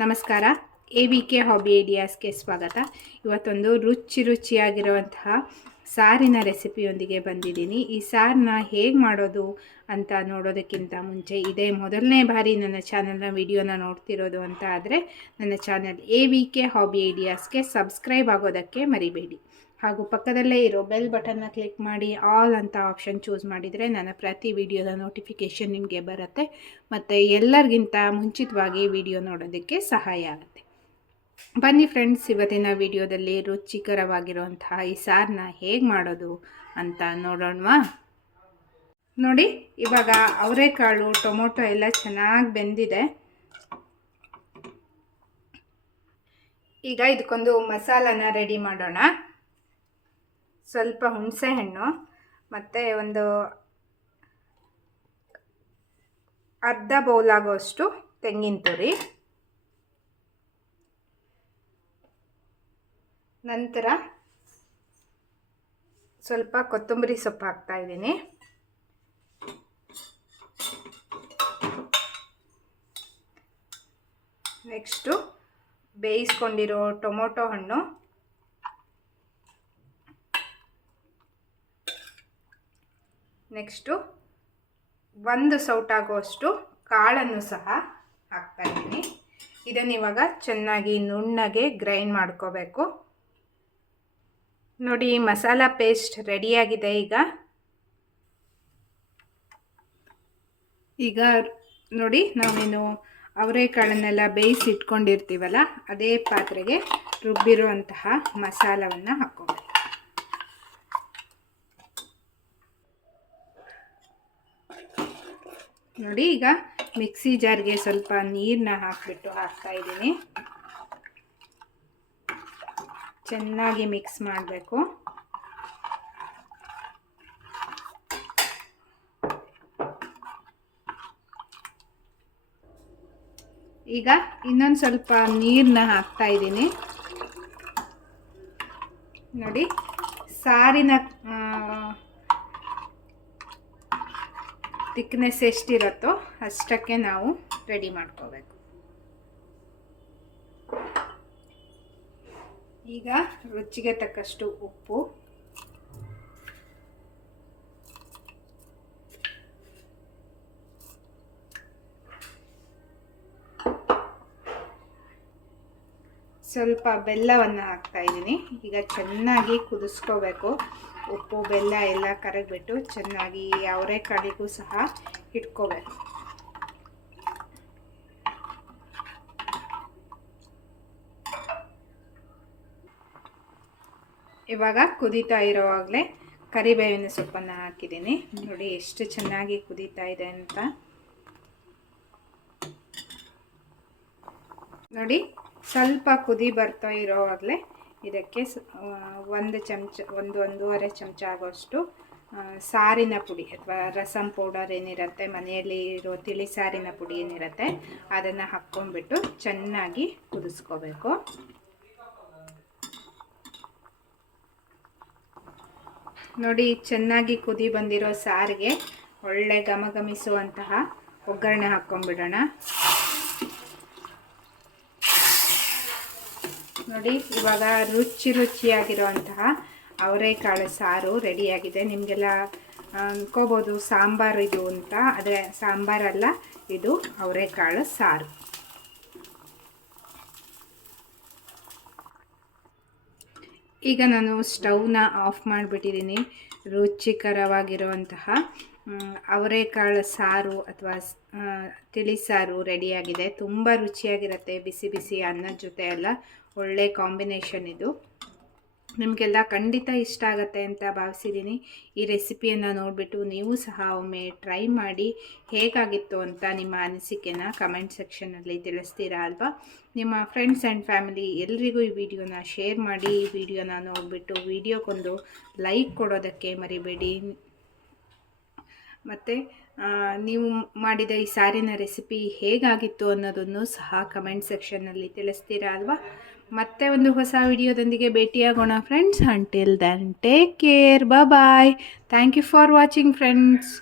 ನಮಸ್ಕಾರ. A V K hobby ಐಡಿಯಾಸ್ಗೆ ಸ್ವಾಗತ. ಇವತ್ತೊಂದು ರುಚಿ ರುಚಿಯಾಗಿರುವಂತಹ ಸಾರಿನ ರೆಸಿಪಿಯೊಂದಿಗೆ ಬಂದಿದ್ದೀನಿ. ಈ ಸಾರನ್ನ ಹೇಗೆ ಮಾಡೋದು ಅಂತ ನೋಡೋದಕ್ಕಿಂತ ಮುಂಚೆ ಇದೇ ಮೊದಲನೇ ಬಾರಿ ನನ್ನ ಚಾನಲ್ನ ವಿಡಿಯೋನ ನೋಡ್ತಿರೋದು ಅಂತ ಆದರೆ ನನ್ನ channel A V K hobby ಐಡಿಯಾಸ್ಗೆ subscribe ಆಗೋದಕ್ಕೆ ಮರಿಬೇಡಿ. ಹಾಗೂ ಪಕ್ಕದಲ್ಲೇ ಇರೋ ಬೆಲ್ ಬಟನ್ನ ಕ್ಲಿಕ್ ಮಾಡಿ ಆಲ್ ಅಂತ ಆಪ್ಷನ್ ಚೂಸ್ ಮಾಡಿದರೆ ನನ್ನ ಪ್ರತಿ ವಿಡಿಯೋದ ನೋಟಿಫಿಕೇಷನ್ ನಿಮಗೆ ಬರುತ್ತೆ. ಮತ್ತು ಎಲ್ಲರಿಗಿಂತ ಮುಂಚಿತವಾಗಿ ವಿಡಿಯೋ ನೋಡೋದಕ್ಕೆ ಸಹಾಯ ಆಗುತ್ತೆ. ಬನ್ನಿ ಫ್ರೆಂಡ್ಸ್, ಇವತ್ತಿನ ವಿಡಿಯೋದಲ್ಲಿ ರುಚಿಕರವಾಗಿರುವಂತಹ ಈ ಸಾರನ್ನ ಹೇಗೆ ಮಾಡೋದು ಅಂತ ನೋಡೋಣವಾ? ನೋಡಿ, ಇವಾಗ ಅವರೆಕಾಳು, ಟೊಮೊಟೊ ಎಲ್ಲ ಚೆನ್ನಾಗಿ ಬೆಂದಿದೆ. ಈಗ ಇದಕ್ಕೊಂದು ಮಸಾಲನ ರೆಡಿ ಮಾಡೋಣ. ಸ್ವಲ್ಪ ಹುಣಸೆ ಹಣ್ಣು ಮತ್ತು ಒಂದು ಅರ್ಧ ಬೌಲಾಗುವಷ್ಟು ತೆಂಗಿನ ತುರಿ. ನಂತರ ಸ್ವಲ್ಪ ಕೊತ್ತಂಬರಿ ಸೊಪ್ಪು ಹಾಕ್ತಾ ಇದ್ದೀನಿ. ನೆಕ್ಸ್ಟು ಬೇಯಿಸ್ಕೊಂಡಿರೋ ಟೊಮೊಟೊ ಹಣ್ಣು ನೆಕ್ಸ್ಟು ಒಂದು ಸೌಟಾಗುವಷ್ಟು ಕಾಳನ್ನು ಸಹ ಹಾಕ್ತಾ ಇದ್ದೀನಿ. ಇದನ್ನು ಇವಾಗ ಚೆನ್ನಾಗಿ ನುಣ್ಣಗೆ ಗ್ರೈಂಡ್ ಮಾಡ್ಕೋಬೇಕು. ನೋಡಿ, ಮಸಾಲ ಪೇಸ್ಟ್ ರೆಡಿಯಾಗಿದೆ ಈಗ. ಈಗ ನೋಡಿ ನಾವೇನು ಅವರೆಕಾಳನ್ನೆಲ್ಲ ಬೇಯಿಸಿ ಇಟ್ಕೊಂಡಿರ್ತೀವಲ್ಲ ಅದೇ ಪಾತ್ರೆಗೆ ರುಬ್ಬಿರುವಂತಹ ಮಸಾಲವನ್ನು ಹಾಕ್ಕೋಬೇಕು. ನೋಡಿ, ಈಗ ಮಿಕ್ಸಿ ಜಾರ್ಗೆ ಸ್ವಲ್ಪ ನೀರನ್ನ ಹಾಕಿಬಿಟ್ಟು ಹಾಕ್ತಾ ಇದ್ದೀನಿ. ಚೆನ್ನಾಗಿ ಮಿಕ್ಸ್ ಮಾಡಬೇಕು. ಈಗ ಇನ್ನೊಂದು ಸ್ವಲ್ಪ ನೀರನ್ನ ಹಾಕ್ತಾ ಇದ್ದೀನಿ. ನೋಡಿ, ಸಾರಿನ ತಿಕ್ನೆಸ್ ಎಷ್ಟಿರುತ್ತೋ ಅಷ್ಟಕ್ಕೆ ನಾವು ರೆಡಿ ಮಾಡ್ಕೋಬೇಕು. ಈಗ ರುಚಿಗೆ ತಕ್ಕಷ್ಟು ಉಪ್ಪು. ಸ್ವಲ್ಪ ಬೆಲ್ಲವನ್ನು ಹಾಕ್ತಾ ಇದ್ದೀನಿ. ಈಗ ಚೆನ್ನಾಗಿ ಕುದಿಸ್ಕೋಬೇಕು. ಉಪ್ಪು, ಬೆಲ್ಲ ಎಲ್ಲ ಕರಗಿಬಿಟ್ಟು ಚೆನ್ನಾಗಿ ಅವರೇ ಕಡೆಗೂ ಸಹ ಇಟ್ಕೋಬೇಕು. ಇವಾಗ ಕುದೀತಾ ಇರೋವಾಗಲೇ ಕರಿಬೇವಿನ ಸೊಪ್ಪನ್ನು ಹಾಕಿದ್ದೀನಿ. ನೋಡಿ ಎಷ್ಟು ಚೆನ್ನಾಗಿ ಕುದೀತಾ ಇದೆ ಅಂತ. ನೋಡಿ ಸ್ವಲ್ಪ ಕುದಿ ಬರ್ತಾ ಇರೋವಾಗಲೇ ಇದಕ್ಕೆ ಒಂದು ಚಮಚ, ಒಂದು ಒಂದೂವರೆ ಚಮಚ ಆಗೋಷ್ಟು ಸಾರಿನ ಪುಡಿ ಅಥವಾ ರಸಮ್ ಪೌಡರ್ ಏನಿರುತ್ತೆ, ಮನೆಯಲ್ಲಿ ಇರೋ ತಿಳಿ ಸಾರಿನ ಪುಡಿ ಏನಿರುತ್ತೆ, ಅದನ್ನು ಹಾಕ್ಕೊಂಡ್ಬಿಟ್ಟು ಚೆನ್ನಾಗಿ ಕುದಿಸ್ಕೋಬೇಕು. ನೋಡಿ, ಚೆನ್ನಾಗಿ ಕುದಿ ಬಂದಿರೋ ಸಾರಿಗೆ ಒಳ್ಳೆ ಗಮಗಮಿಸುವಂತಹ ಒಗ್ಗರಣೆ ಹಾಕ್ಕೊಂಡ್ಬಿಡೋಣ. ನೋಡಿ, ಇವಾಗ ರುಚಿ ರುಚಿಯಾಗಿರುವಂತಹ ಅವರೆಕಾಳು ಸಾರು ರೆಡಿಯಾಗಿದೆ. ನಿಮಗೆಲ್ಲ ಅನ್ಕೋಬೋದು ಸಾಂಬಾರು ಇದು ಅಂತ ಆದರೆ ಸಾಂಬಾರಲ್ಲ ಇದು ಅವರೆಕಾಳು ಸಾರು. ಈಗ ನಾನು ಸ್ಟವ್ನ ಆಫ್ ಮಾಡಿಬಿಟ್ಟಿದ್ದೀನಿ. ರುಚಿಕರವಾಗಿರುವಂತಹ ಅವರೆಕಾಳು ಸಾರು ಅಥವಾ ತಿಳಿ ಸಾರು ರೆಡಿಯಾಗಿದೆ. ತುಂಬ ರುಚಿಯಾಗಿರುತ್ತೆ, ಬಿಸಿ ಬಿಸಿ ಅನ್ನದ ಜೊತೆ ಎಲ್ಲ ಒಳ್ಳೆ ಕಾಂಬಿನೇಷನ್ ಇದು. ನಿಮಗೆಲ್ಲ ಖಂಡಿತ ಇಷ್ಟ ಆಗುತ್ತೆ ಅಂತ ಭಾವಿಸಿದ್ದೀನಿ. ಈ ರೆಸಿಪಿಯನ್ನು ನೋಡಿಬಿಟ್ಟು ನೀವು ಸಹ ಒಮ್ಮೆ ಟ್ರೈ ಮಾಡಿ ಹೇಗಾಗಿತ್ತು ಅಂತ ನಿಮ್ಮ ಅನಿಸಿಕೆನ ಕಮೆಂಟ್ ಸೆಕ್ಷನಲ್ಲಿ ತಿಳಿಸ್ತೀರಾ ಅಲ್ವಾ? ನಿಮ್ಮ ಫ್ರೆಂಡ್ಸ್ ಆ್ಯಂಡ್ ಫ್ಯಾಮಿಲಿ ಎಲ್ರಿಗೂ ಈ ವಿಡಿಯೋನ ಶೇರ್ ಮಾಡಿ ಈ ವಿಡಿಯೋನ ನೋಡಿಬಿಟ್ಟು ವಿಡಿಯೋಕ್ಕೊಂದು ಲೈಕ್ ಕೊಡೋದಕ್ಕೆ ಮರಿಬೇಡಿ. ಮತ್ತು ನೀವು ಮಾಡಿದ ಈ ಸಾರಿನ ರೆಸಿಪಿ ಹೇಗಾಗಿತ್ತು ಅನ್ನೋದನ್ನು ಸಹ ಕಮೆಂಟ್ ಸೆಕ್ಷನ್ನಲ್ಲಿ ತಿಳಿಸ್ತೀರಾ ಅಲ್ವಾ? ಮತ್ತೆ ಒಂದು ಹೊಸ ವಿಡಿಯೋದೊಂದಿಗೆ ಭೇಟಿಯಾಗೋಣ friends until then take care bye thank you for watching friends